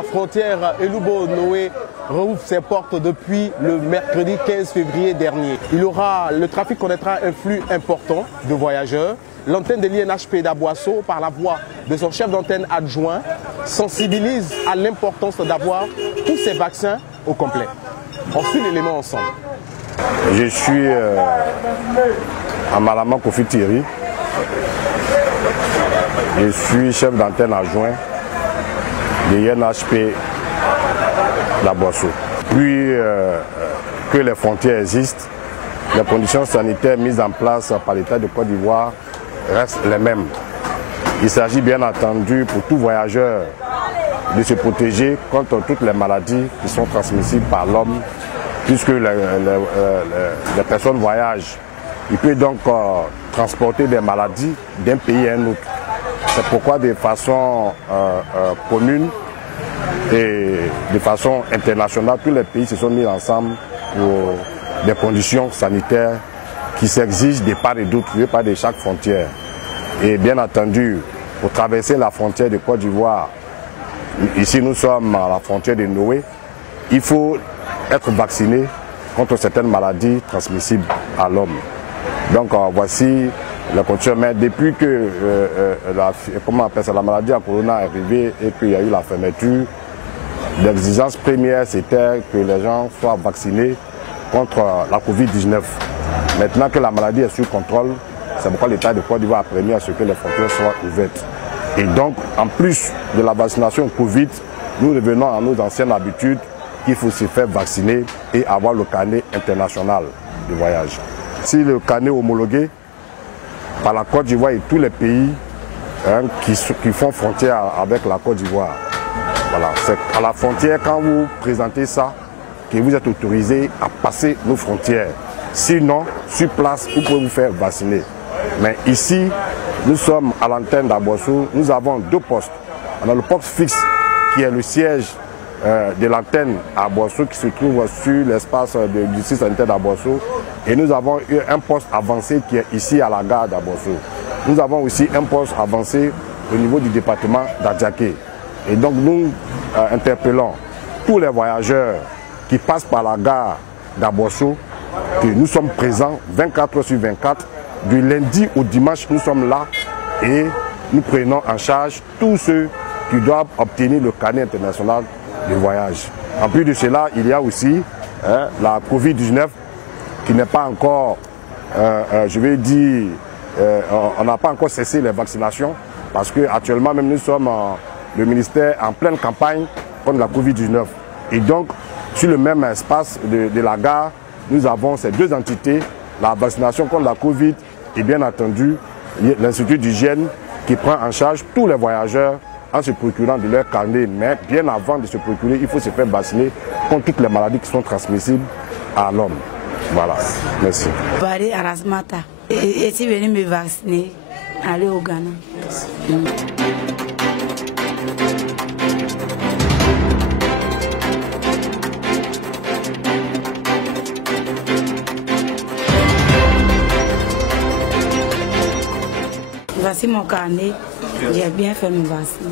La frontière Elubo-Noé rouvre ses portes depuis le mercredi 15 février dernier. Le trafic connaîtra un flux important de voyageurs. L'antenne de l'INHP d'Aboasso, par la voix de son chef d'antenne adjoint, sensibilise à l'importance d'avoir tous ces vaccins au complet. On suit l'élément ensemble. Je suis Amalama Kofi Thierry. Je suis chef d'antenne adjoint de l'INHP d'Aboasso. Puis que les frontières existent, les conditions sanitaires mises en place par l'État de Côte d'Ivoire restent les mêmes. Il s'agit bien entendu pour tout voyageur de se protéger contre toutes les maladies qui sont transmissibles par l'homme, puisque les personnes voyagent. Il peut donc transporter des maladies d'un pays à un autre. C'est pourquoi de façon commune et de façon internationale, tous les pays se sont mis ensemble pour des conditions sanitaires qui s'exigent de part et d'autre, de part de chaque frontière. Et bien entendu, pour traverser la frontière de Côte d'Ivoire, ici nous sommes à la frontière de Noé, il faut être vacciné contre certaines maladies transmissibles à l'homme. Donc voici la condition. Mais depuis que la maladie à corona est arrivée et qu'il y a eu la fermeture, l'exigence première c'était que les gens soient vaccinés contre la Covid-19. Maintenant que la maladie est sous contrôle, c'est pourquoi l'État de Côte d'Ivoire a permis à ce que les frontières soient ouvertes. Et donc, en plus de la vaccination Covid, nous revenons à nos anciennes habitudes qu'il faut se faire vacciner et avoir le carnet international de voyage. Si le carnet homologué par la Côte d'Ivoire et tous les pays qui font frontière avec la Côte d'Ivoire. Voilà, c'est à la frontière quand vous présentez ça que vous êtes autorisé à passer nos frontières. Sinon, sur place, vous pouvez vous faire vacciner. Mais ici, nous sommes à l'antenne d'Aboasso, nous avons deux postes. On a le poste fixe qui est le siège de l'antenne à Aboasso qui se trouve sur l'espace du site sanitaire d'Aboasso. Et nous avons un poste avancé qui est ici à la gare d'Aboasso. Nous avons aussi un poste avancé au niveau du département d'Adjaké. Et donc nous interpellons tous les voyageurs qui passent par la gare d'Aboasso, que nous sommes présents 24 heures sur 24, du lundi au dimanche, nous sommes là et nous prenons en charge tous ceux qui doivent obtenir le carnet international de voyage. En plus de cela, il y a aussi la Covid-19 qui n'est pas encore, je vais dire, on n'a pas encore cessé les vaccinations parce qu'actuellement même nous sommes, le ministère en pleine campagne contre la Covid-19. Et donc, sur le même espace de la gare, nous avons ces deux entités, la vaccination contre la Covid et bien entendu l'Institut d'hygiène qui prend en charge tous les voyageurs en se procurant de leur carnet. Mais bien avant de se procurer, il faut se faire vacciner contre toutes les maladies qui sont transmissibles à l'homme. Voilà, merci. Paris à Rasmata. Et si venu me vacciner, aller au Ghana. Voici mon carnet, j'ai bien fait me vacciner.